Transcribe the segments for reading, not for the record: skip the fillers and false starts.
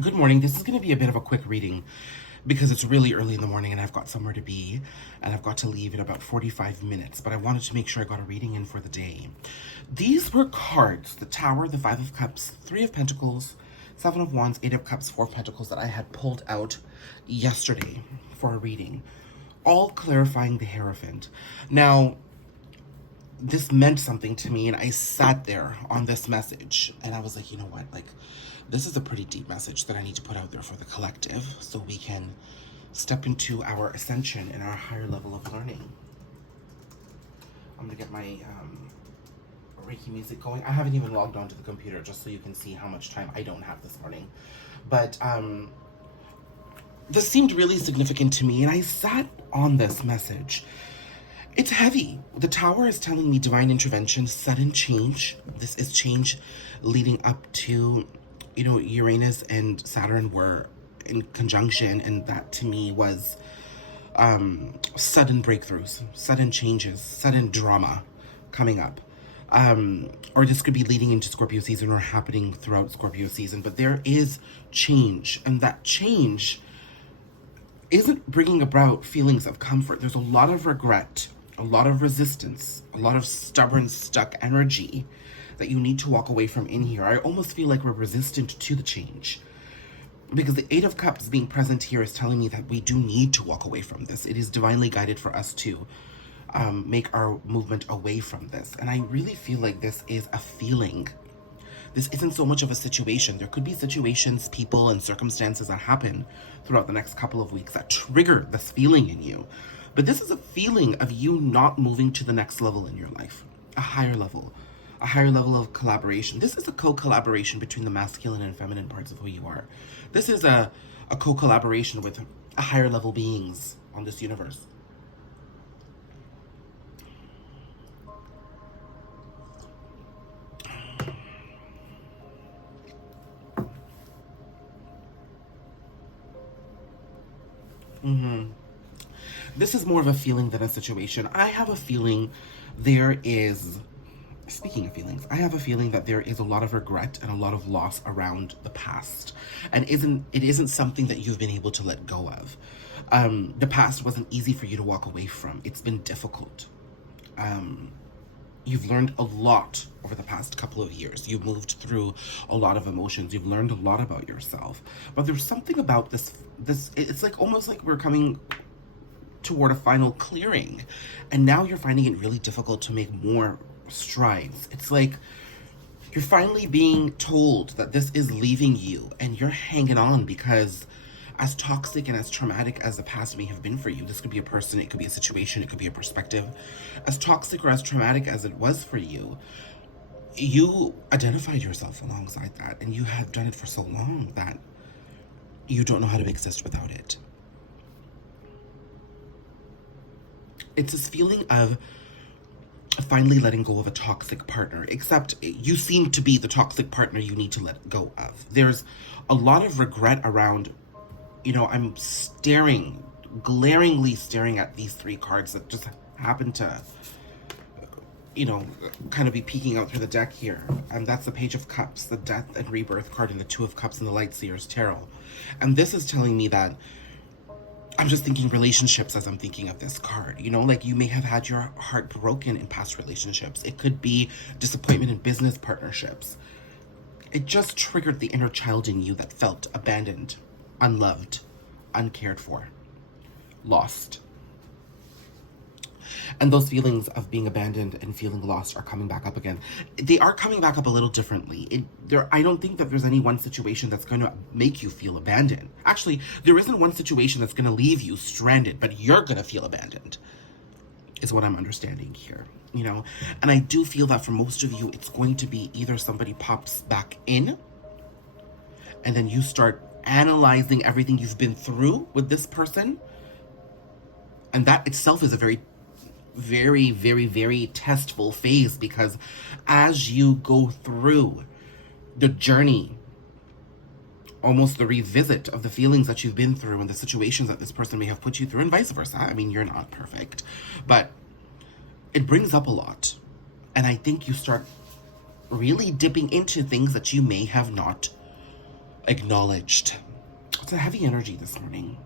Good morning. This is going to be a bit of a quick reading because it's really early in the morning and I've got somewhere to be and I've got to leave in about 45 minutes, but I wanted to make sure I got a reading in for the day. These were cards: the Tower, the Five of Cups, Three of Pentacles, Seven of Wands, Eight of Cups, Four of Pentacles that I had pulled out yesterday for a reading, all clarifying the Hierophant. Now, this meant something to me, and I sat there on this message and I was like, you know what, like, this is a pretty deep message that I need to put out there for the collective so we can step into our ascension and our higher level of learning. I'm gonna get my Reiki music going. I haven't even logged onto the computer, just so you can see how much time I don't have this morning. But this seemed really significant to me, and I sat on this message. It's heavy. The Tower is telling me divine intervention, sudden change. This is change leading up to, you know, Uranus and Saturn were in conjunction, and that to me was sudden breakthroughs, sudden changes, sudden drama coming up. Or this could be leading into Scorpio season or happening throughout Scorpio season, but there is change, and that change isn't bringing about feelings of comfort. There's a lot of regret, a lot of resistance, a lot of stubborn, stuck energy that you need to walk away from in here. I almost feel like we're resistant to the change, because the Eight of Cups being present here is telling me that we do need to walk away from this. It is divinely guided for us to make our movement away from this. And I really feel like this is a feeling. This isn't so much of a situation. There could be situations, people, and circumstances that happen throughout the next couple of weeks that trigger this feeling in you. But this is a feeling of you not moving to the next level in your life, a higher level of collaboration. This is a co-collaboration between the masculine and feminine parts of who you are. This is a co-collaboration with a higher level beings on this universe. This is more of a feeling than a situation. I have a feeling there is, speaking of feelings, I have a feeling that there is a lot of regret and a lot of loss around the past. And it isn't something that you've been able to let go of. The past wasn't easy for you to walk away from. It's been difficult. You've learned a lot over the past couple of years. You've moved through a lot of emotions. You've learned a lot about yourself. But there's something about this, it's like almost like we're coming toward a final clearing. And now you're finding it really difficult to make more strides. It's like you're finally being told that this is leaving you, and you're hanging on because as toxic and as traumatic as the past may have been for you, this could be a person, it could be a situation, it could be a perspective. As toxic or as traumatic as it was for you, you identified yourself alongside that, and you have done it for so long that you don't know how to exist without it. It's this feeling of finally letting go of a toxic partner, except you seem to be the toxic partner you need to let go of. There's a lot of regret around, you know, I'm glaringly staring at these three cards that just happen to, you know, kind of be peeking out through the deck here. And that's the Page of Cups, the Death and Rebirth card, and the Two of Cups, and the Light Seer's Tarot. And this is telling me that I'm just thinking relationships as I'm thinking of this card. You know, like you may have had your heart broken in past relationships. It could be disappointment in business partnerships. It just triggered the inner child in you that felt abandoned, unloved, uncared for, lost. And those feelings of being abandoned and feeling lost are coming back up again. They are coming back up a little differently. I don't think that there's any one situation that's going to make you feel abandoned. Actually, there isn't one situation that's going to leave you stranded, but you're going to feel abandoned, is what I'm understanding here. You know, and I do feel that for most of you, it's going to be either somebody pops back in, and then you start analyzing everything you've been through with this person. And that itself is a very, very, very, very testful phase, because as you go through the journey, almost the revisit of the feelings that you've been through and the situations that this person may have put you through, and vice versa. I mean, you're not perfect, but it brings up a lot. And I think you start really dipping into things that you may have not acknowledged. It's a heavy energy this morning.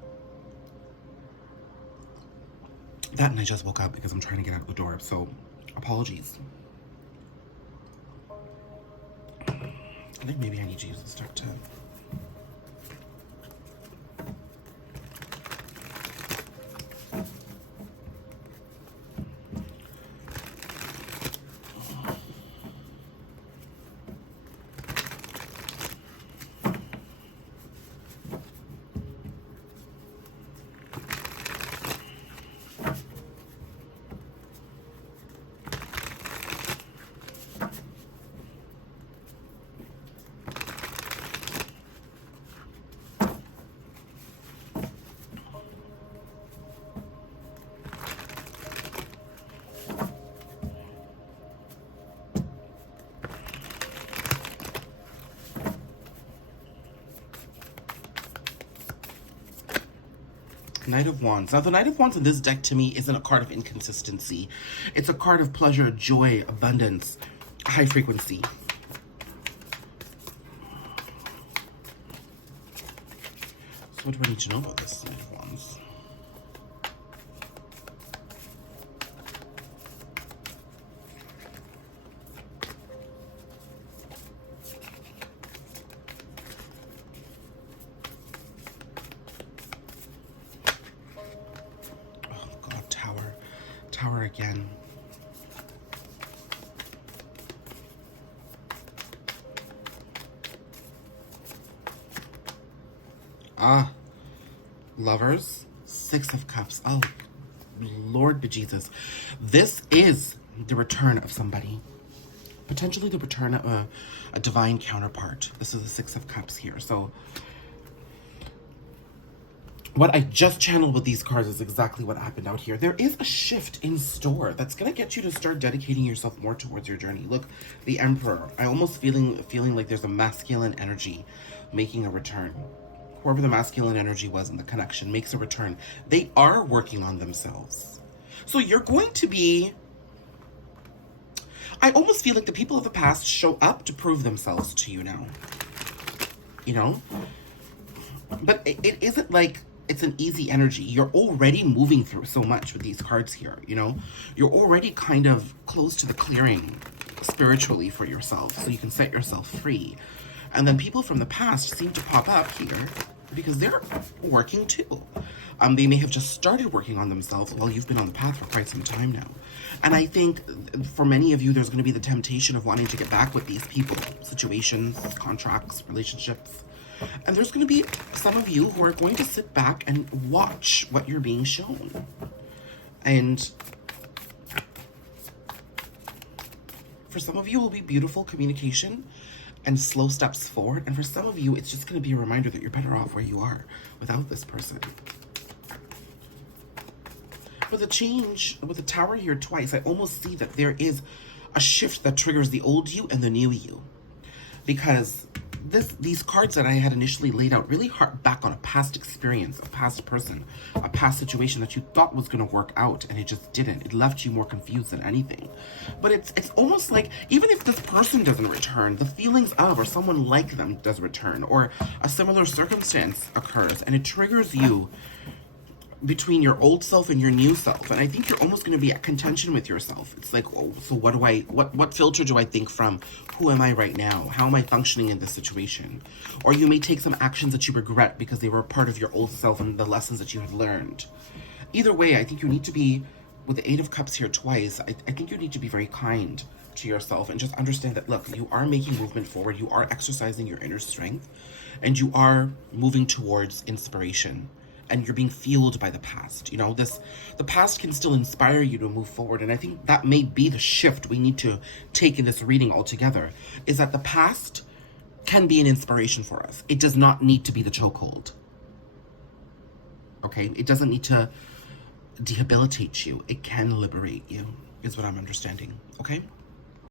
That, and I just woke up because I'm trying to get out the door, so apologies. I think maybe I need to use this deck to... Knight of Wands. Now, the Knight of Wands in this deck to me isn't a card of inconsistency. It's a card of pleasure, joy, abundance, high frequency. So what do I need to know about this Knight of Wands? Tower again. Lovers, Six of Cups. Oh, Lord bejesus. This is the return of somebody. Potentially the return of a divine counterpart. This is the Six of Cups here. So what I just channeled with these cards is exactly what happened out here. There is a shift in store that's going to get you to start dedicating yourself more towards your journey. Look, the Emperor. I almost feeling like there's a masculine energy making a return. Whoever the masculine energy was in the connection makes a return. They are working on themselves. So you're going to be... I almost feel like the people of the past show up to prove themselves to you now. You know? But it isn't like... it's an easy energy. You're already moving through so much with these cards here, you know? You're already kind of close to the clearing spiritually for yourself, so you can set yourself free. And then people from the past seem to pop up here because they're working too. They may have just started working on themselves while you've been on the path for quite some time now. And I think for many of you, there's going to be the temptation of wanting to get back with these people, situations, contracts, relationships. And there's going to be some of you who are going to sit back and watch what you're being shown. And for some of you, it will be beautiful communication and slow steps forward. And for some of you, it's just going to be a reminder that you're better off where you are without this person. With a change, with the Tower here twice, I almost see that there is a shift that triggers the old you and the new you. Because these cards that I had initially laid out really hark back on a past experience, a past person, a past situation that you thought was going to work out, and it just didn't. It left you more confused than anything. But it's almost like, even if this person doesn't return, the feelings of, or someone like them does return, or a similar circumstance occurs, and it triggers you between your old self and your new self. And I think you're almost going to be at contention with yourself. It's like, oh, so what filter do I think from? Who am I right now? How am I functioning in this situation? Or you may take some actions that you regret because they were a part of your old self and the lessons that you had learned. Either way, I think you need to be, with the Eight of Cups here twice, I think you need to be very kind to yourself and just understand that, look, you are making movement forward, you are exercising your inner strength, and you are moving towards inspiration. And you're being fueled by the past. You know, the past can still inspire you to move forward. And I think that may be the shift we need to take in this reading altogether, is that the past can be an inspiration for us. It does not need to be the chokehold. Okay? It doesn't need to debilitate you. It can liberate you, is what I'm understanding. Okay?